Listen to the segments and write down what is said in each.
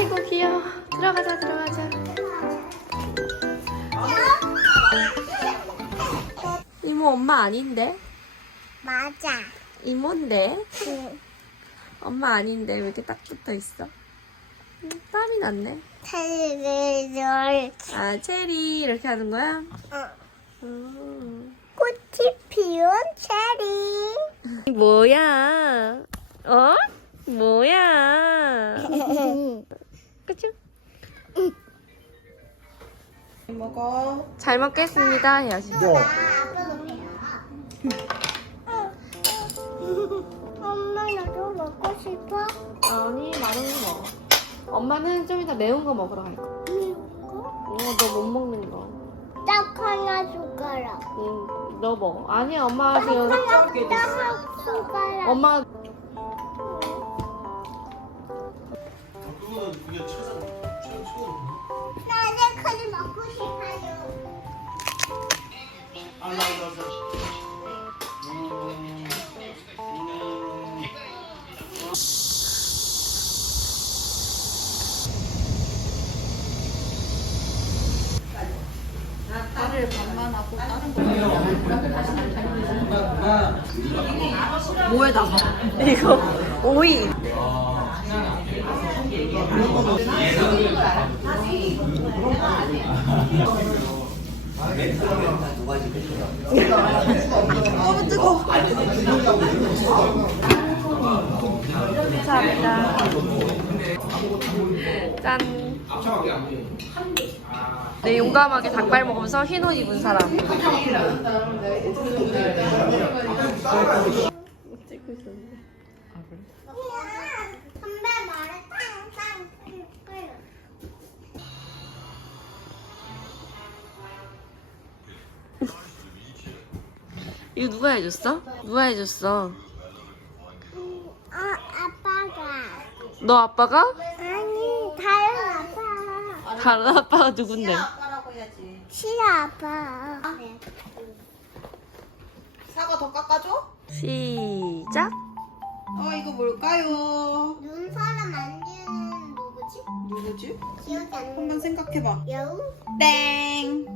아이고 귀여워. 들어가자 들어가자. 이모 엄마 아닌데? 맞아. 이모인데? 응. 엄마 아닌데 왜 이렇게 딱 붙어 있어? 땀이 났네. 텔레비전. 아 체리 이렇게 하는 거야? 꽃이 피운 체리. 뭐야? 어? 뭐야? 그쵸? 먹어. 잘 먹겠습니다 해야지. 아빠가 배야. 엄마 나도 먹고 싶어. 아니 다른 거 먹어. 엄마는 좀 이따 매운 거 먹으러 갈 거야. 이거? 너 못 먹는 거. 딱 하나 숟가락. 응, 너 먹어. 아니 엄마 지금 딱 숟가락. 엄마 그거는 그게 최고. 나는 그걸 먹고 싶어요. 아, 나. 딸을 반만 하고 다른 거. 뭐에다가? 이거 오이. 너무 뜨거. 감사합니다. 짠. 네, 용감하게 닭발 먹으면서 흰 옷 입은 사람. 찍고 있었는데. 선배 말에 탕탕 끓여. 이거 누가 해줬어? 누가 해줬어? 아빠가. 너 아빠가? 아니 다른 아빠. 다른 아빠가 누군데? 아빠라고 해야지. 싫어 아빠. 사과 더 깎아줘? 시작. 이거 뭘까요? 눈사람 만드는 누구지? 누구지? 기억이 안 나. 한번 생각해봐. 여우? 땡.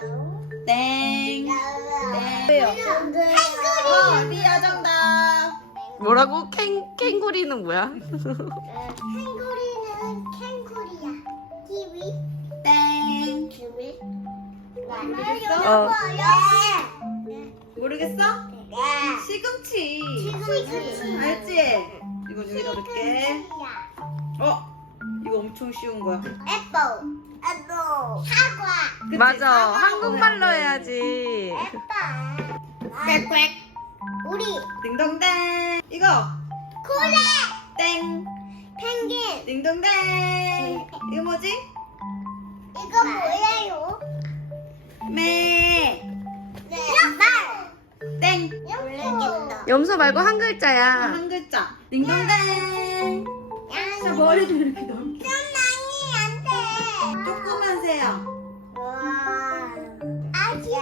여우? 땡. 왜요? 리아 정답. 뭐라고? 캥거리는 뭐야? 캥거리는 캥거리야. 키위? 땡. 키위? 어. 모르겠어? 네. 시금치. 시금치. 알지? 이거 여기다 넣을게. 이거 엄청 쉬운 거야. 애플. 사과. 그치? 맞아. 사과라고 한국말로 해야 돼. 해야지. 애플. 꽥꽥. 우리. 딩동댕. 이거. 고래. 땡. 펭귄. 딩동댕. 이거 뭐지? 이거 뭐예요? 매. 네. 말. 땡. 모르겠다. 염소 말고 한 글자야. 한 글자. 딩동댕. 자, 양이. 머리 좀 이렇게 넣어. 좀 양이 안 돼. 조그만 새야. 와. 아기.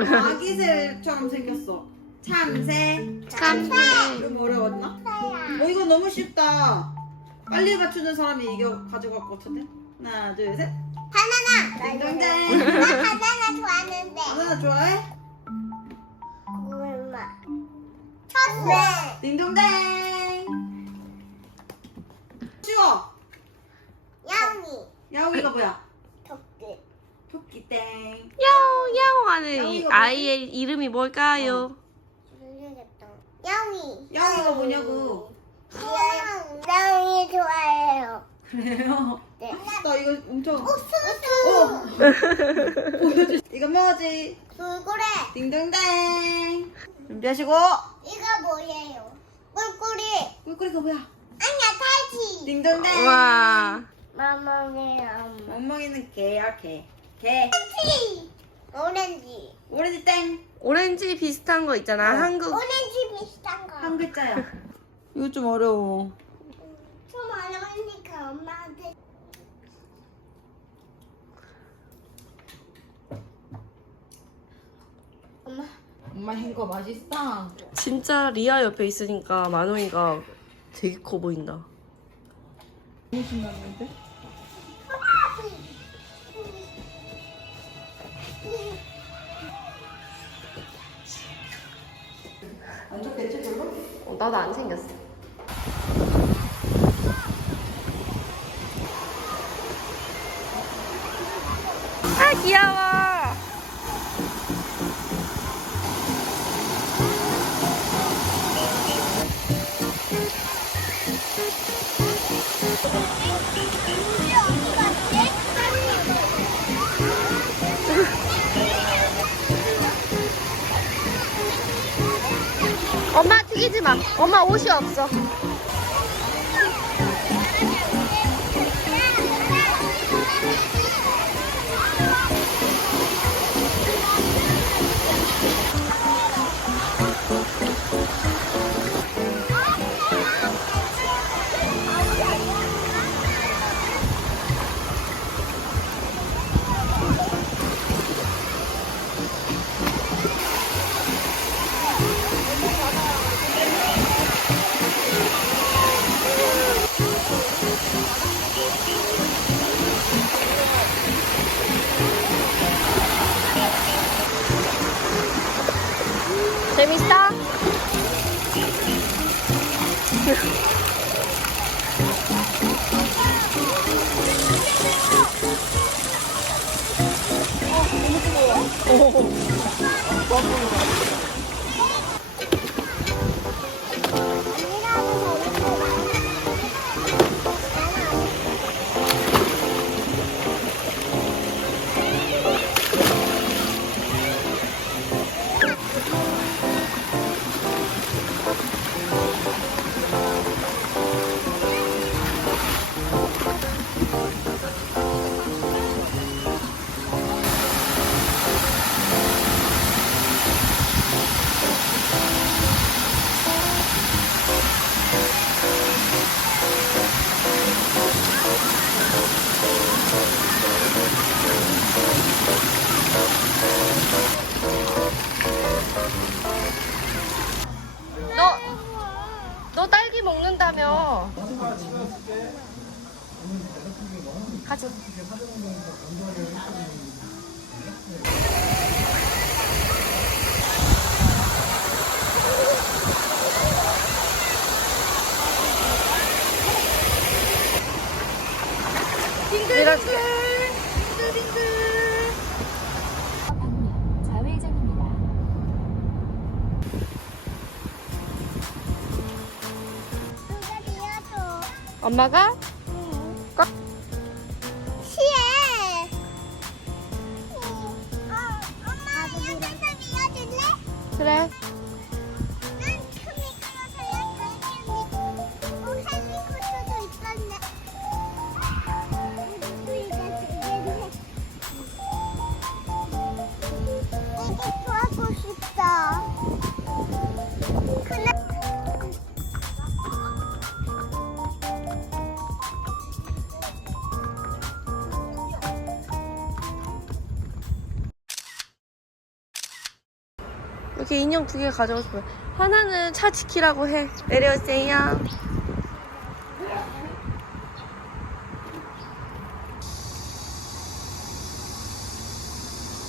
아기새처럼 생겼어. 참새. 참새. 좀 어려웠나? 새야. 이거 너무 쉽다. 빨리 맞추는 사람이 이겨 가져갈 것 같은데. 하나, 둘, 셋. 바나나. 딩동댕. 나 바나나 좋아하는데. 하나 좋아해? 얼마? 쳤어. 딩동댕. 쉬워. 양이. 야옹이가 뭐야? 토끼. 토끼 땡. 야옹 하는 이 야옹이가 뭐지? 아이의 이름이 뭘까요? 모르겠다. 양이. 야옹이가 뭐냐고. 양이 좋아해요. 그래요? 네. 나 이거 엄청. 옥수수. 이거 뭐지? 돌고래. 딩동댕. 준비하시고. 이거 뭐예요? 꿀꿀이. 꿀꿀이가 뭐야? 아니야 탈지. 딩동댕. 와. 마마네. 멍멍이는 개야 개. 개. 티. 오렌지. 오렌지 땡. 오렌지 비슷한 거 있잖아. 한국. 오렌지 비슷한 거. 한 글자야. 이거 좀 어려워. 좀 어려우니까 엄마한테. 엄마. 엄마 한 거 맛있어? 진짜 리아 옆에 있으니까 만원이가 되게 커 보인다. 너무 신났는데? 안 좋겠지 별로? 나도 안 생겼어. 아 귀여워. 엄마 튀기지 마. 엄마 옷이 없어. 재밌어? 너 딸기 먹는다며. 가져. 빙글빙글. 빙글빙글. 좌회전입니다. 누가 비워줘. 엄마가? 꽉. 시에. 엄마 이거 좀 비워줄래? 그래. 난 틈이 끊어서야 헬리콥터도 있었네. 이게 좋아하고 싶다. 근데 이렇게 인형 2개 가져가고 싶어요. 하나는 차 지키라고 해. 내려오세요.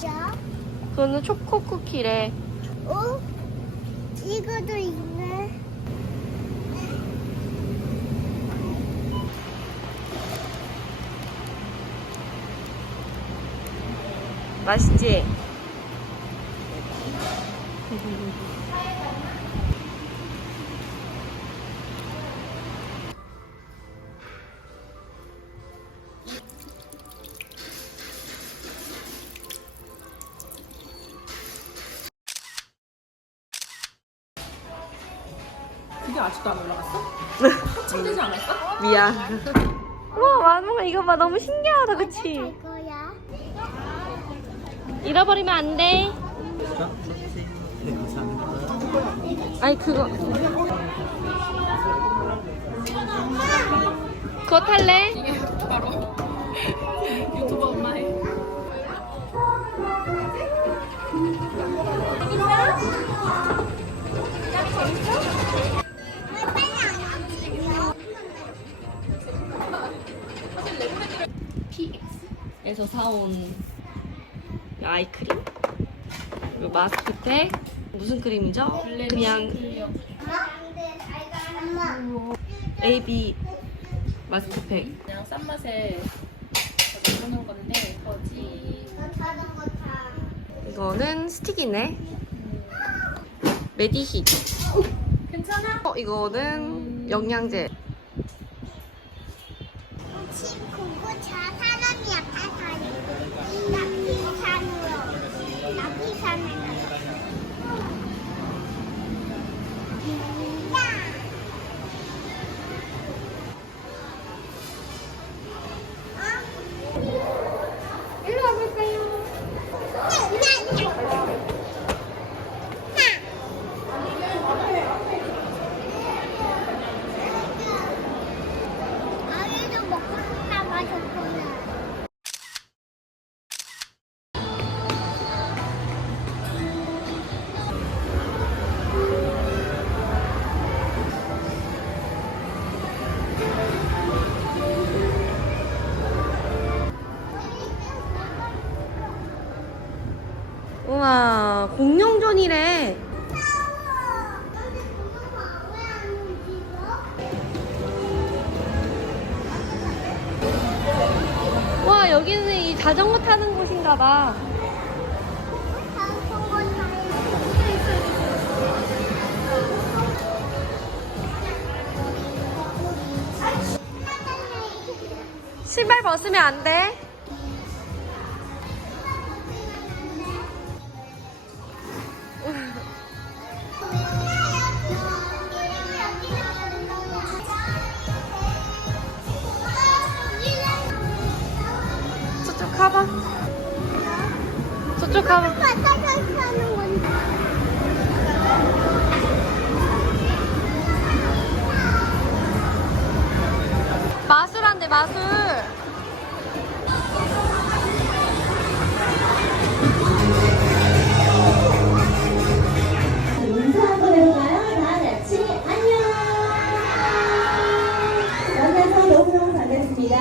야, 그거는 초코 쿠키래. 어? 이거도 있네. 맛있지? 그게 아직도 안 올라갔어? 한참 되지 않았어? 미안. 우와, 마누가 이거 봐. 너무 신기하다, 그치? 갈 거야. 잃어버리면 안 돼. 네, 감사합니다. 아니, 그거 탈래? 유튜버 엄마의 왜 빨리 안 왔지? 거기서 사온 아이크림, 그리고 마스크팩. 무슨 크림이죠? 그냥 AB 마스크팩. 그냥 싼 맛에 해놓은 건데 거지. 이거는 스틱이네. 메디힛. 괜찮아? 이거는 영양제. 친구고 저 사람이야 파산이. 나피산으로. 나피산으로. 일로 와볼까요? 아기도 먹고 싶다 마셨구나. 우와, 공룡전이래. 와, 여기는 이 자전거 타는 곳인가 봐. 신발 벗으면 안 돼. 저쪽 가봐. 저쪽 가봐. 바닥에서 하는 건데. 마술한데, 마술. 인사 한번 해볼까요? 다 같이 안녕! 만나서 너무너무 반갑습니다.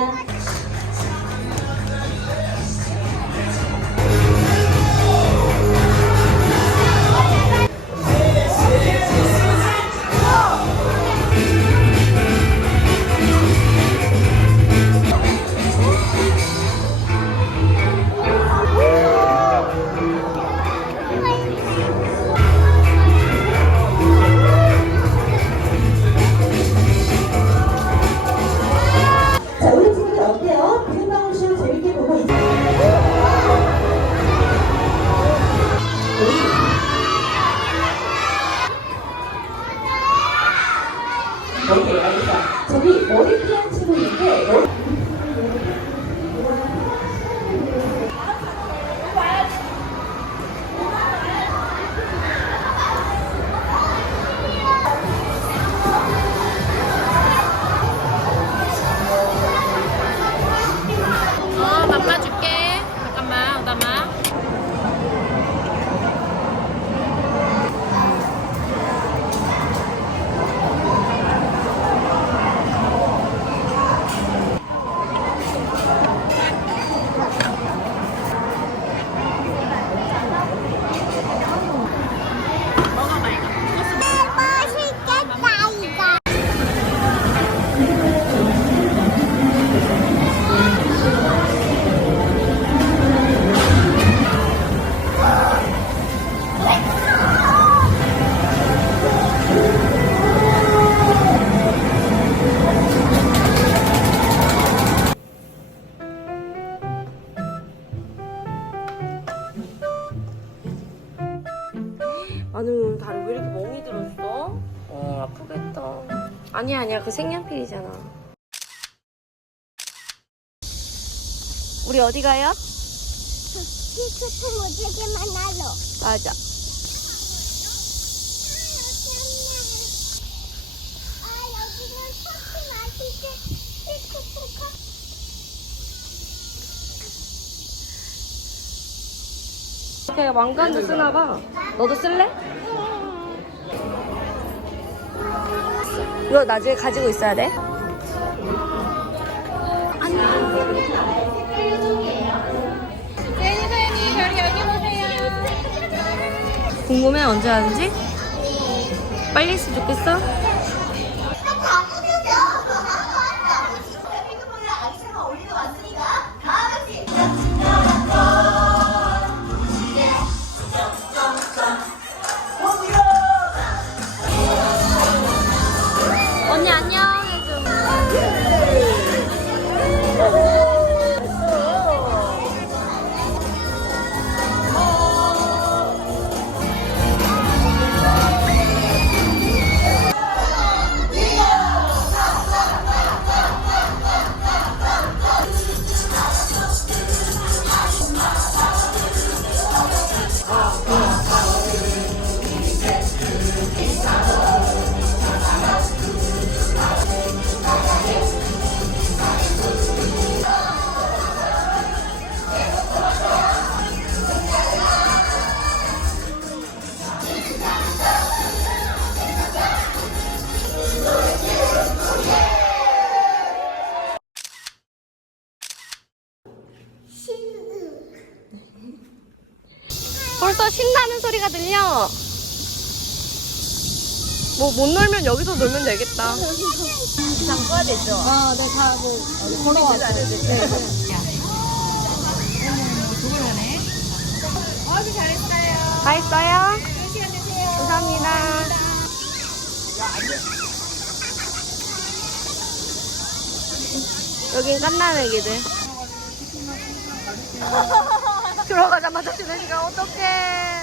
자, 우리 친구들 어때요? 비빔방울쇼 재밌게 보고 있어요? 오케이, 알겠어. 저기 머리 피한 친구 있는데 맘마 줄게. 잠깐만, 잠깐만. 맛있겠다 이거. 아니, 오늘 다리 왜 이렇게 멍이 들었어? 아프겠다. 아니야, 그 색연필이잖아. 우리 어디 가요? 스프 무지개만 하러. 맞아. 여기는 커피 맛있게 스프 이렇게 왕관도 쓰나봐. 너도 쓸래? 이거 나중에 가지고 있어야 돼? 색깔 요정이에요. 궁금해 언제 하는지? 빨리 했으면 좋겠어? 언니 안녕 해줘. 벌써 신나는 소리가 들려. 뭐 못 놀면 여기서 놀면 되겠다. 장꺼야 되죠? 네, 다 뭐 걸어왔어. 네. 다 했어요? 감사합니다. 여긴 깐난애기들. 들어가자마자 주는 시간 어떡해.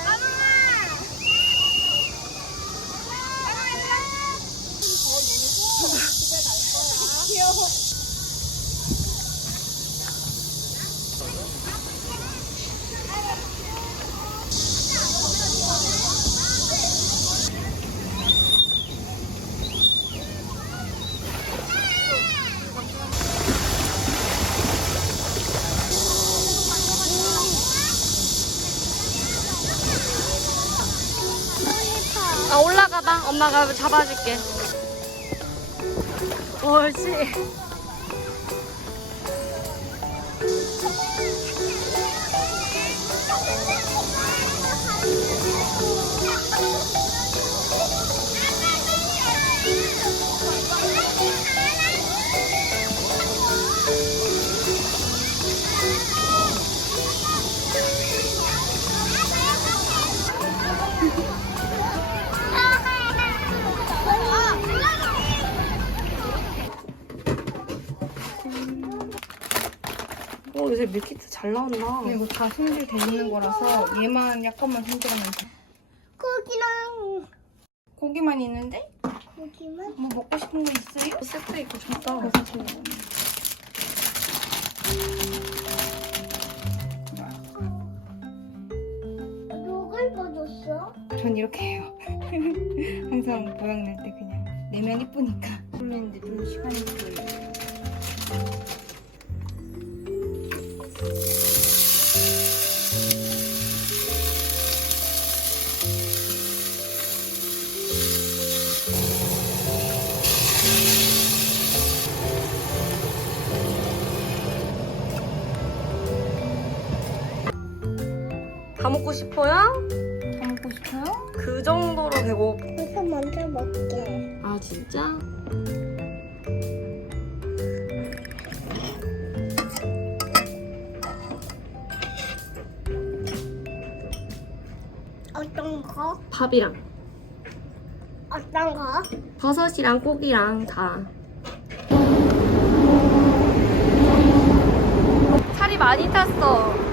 올라가봐. 엄마가 잡아줄게. 옳지. 요새 밀키트 잘 나왔나? 이거 다 손질 돼 있는 거라서 얘만 약간만 손질하면 돼. 고기랑 고기만 있는데? 고기만 뭐 먹고 싶은 거 있어요? 세트 있고 좋다. 누굴 받았어? 전 이렇게 해요. 항상 모양 낼 때 그냥 내면 이쁘니까. 그런데 좀 시간이 걸려요. 다 먹고 싶어요? 다 먹고 싶어요? 그 정도로 배고파. 그래서 먼저 먹게. 아 진짜? 어떤 거? 밥이랑 어떤 거? 버섯이랑 고기랑 다. 살이 많이 탔어.